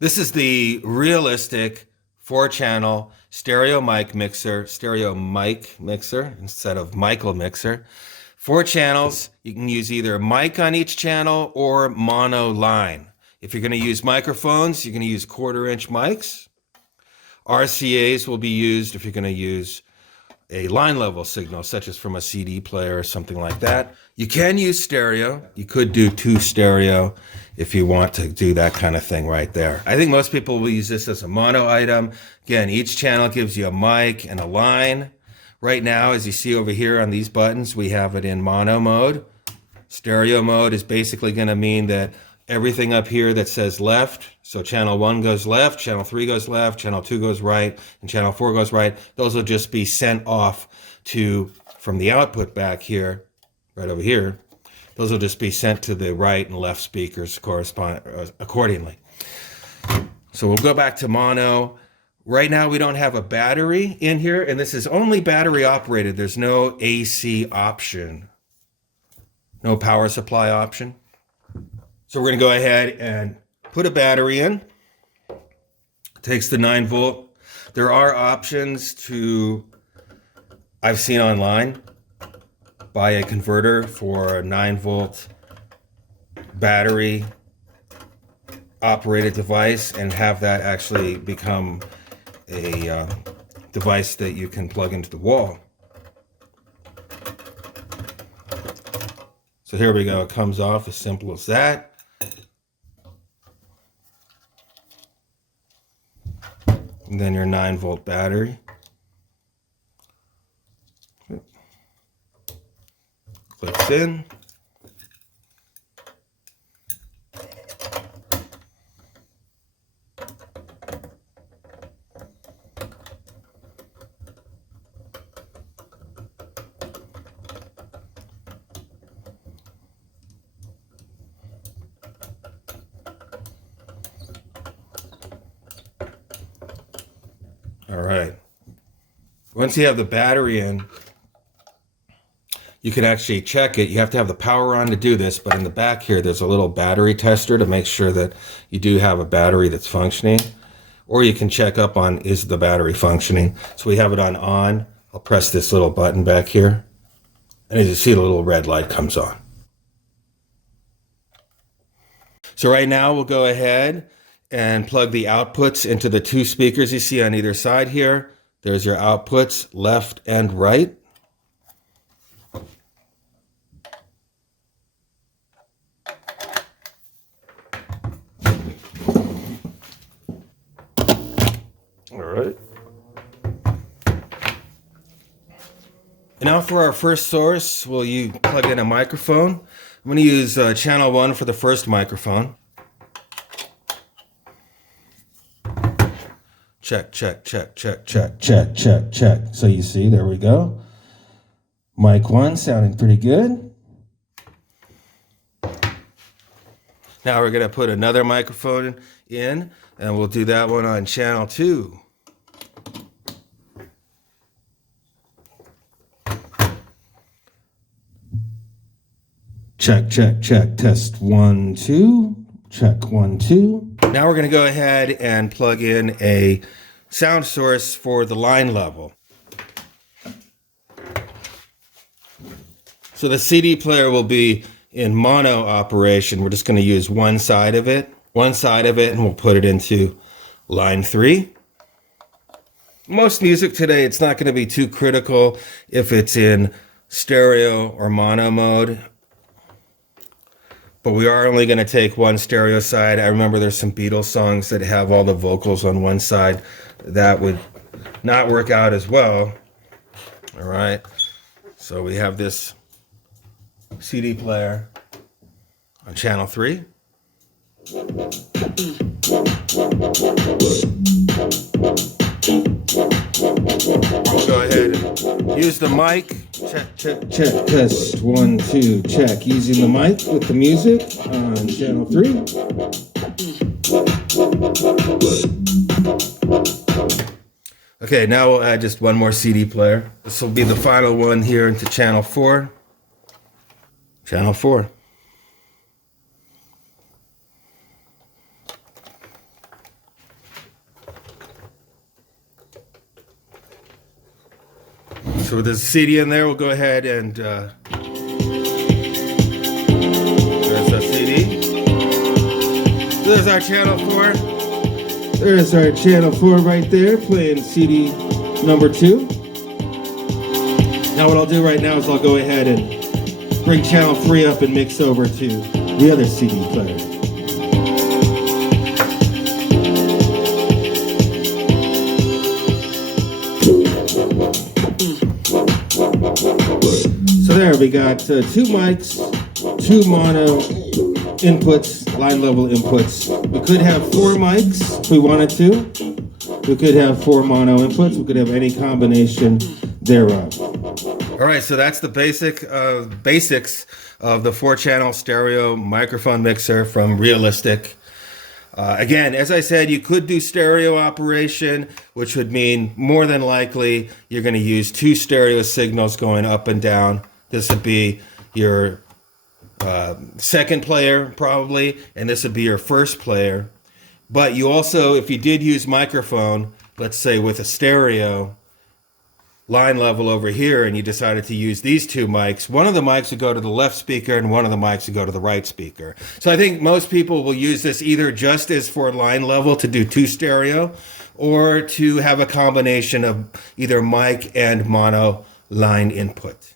This is the realistic 4-channel stereo mic mixer instead of Michael mixer. 4 channels, you can use either mic on each channel or mono line. If you're going to use microphones, you're going to use 1/4-inch mics. RCAs will be used if you're going to use a line level signal, such as from a CD player or something like that. You can use stereo. You could do 2 stereo if you want to do that kind of thing right there. I think most people will use this as a mono item. Again, each channel gives you a mic and a line. Right now, as you see over here on these buttons, we have it in mono mode. Stereo mode is basically going to mean that everything up here that says left, so channel 1 goes left, channel 3 goes left, channel 2 goes right, and channel 4 goes right. Those will just be sent off to, from the output back here, right over here, those will just be sent to the right and left speakers accordingly. So we'll go back to mono. Right now we don't have a battery in here, and this is only battery operated. There's no AC option, no power supply option. So we're going to go ahead and put a battery in. It takes the 9 volt. There are options to, I've seen online, buy a converter for a 9 volt battery operated device and have that actually become a device that you can plug into the wall. So here we go. It comes off as simple as that. And then your 9 volt battery. Clicks in. All right. Once you have the battery in, you can actually check it. You have to have the power on to do this, but in the back here, there's a little battery tester to make sure that you do have a battery that's functioning. Or you can check up on, is the battery functioning? So we have it on on. I'll press this little button back here. And as you see, the little red light comes on. So right now, we'll go ahead and plug the outputs into the 2 speakers you see on either side here. There's your outputs, left and right. All right. Now for our first source, you plug in a microphone. I'm going to use channel 1 for the first microphone. Check, check, check, check, check, check, check, check. So you see, there we go. Mic 1 sounding pretty good. Now we're going to put another microphone in, and we'll do that one on channel 2. Check, check, check, test 1, 2. Check 1, 2. Now we're going to go ahead and plug in a sound source for the line level. So the CD player will be in mono operation. We're just going to use one side of it, and we'll put it into line 3. Most music today, it's not going to be too critical if it's in stereo or mono mode. But we are only going to take one stereo side. I remember there's some Beatles songs that have all the vocals on one side. That would not work out as well. All right. So we have this CD player on channel 3. Go ahead and use the mic. Check, check, check, test 1, 2, check. Using the mic with the music on channel 3. Okay, now we'll add just one more CD player. This will be the final one here into channel 4. Channel 4. So with the CD in there, we'll go ahead and there's a CD. There's our channel 4. There's our channel 4 right there, playing CD number 2. Now what I'll do right now is I'll go ahead and bring channel 3 up and mix over to the other CD player. So there we got 2 mics, 2 mono inputs, line level inputs. We could have 4 mics if we wanted to. We could have 4 mono inputs. We could have any combination thereof. All right, so that's the basics of the 4-channel stereo microphone mixer from Realistic. Again, as I said, you could do stereo operation, which would mean more than likely you're going to use 2 stereo signals going up and down. This would be your second player probably, and this would be your first player. But you also, if you did use microphone, let's say with a stereo line level over here, and you decided to use these 2 mics, one of the mics would go to the left speaker and one of the mics would go to the right speaker. So I think most people will use this either just as for line level to do 2 stereo, or to have a combination of either mic and mono line input.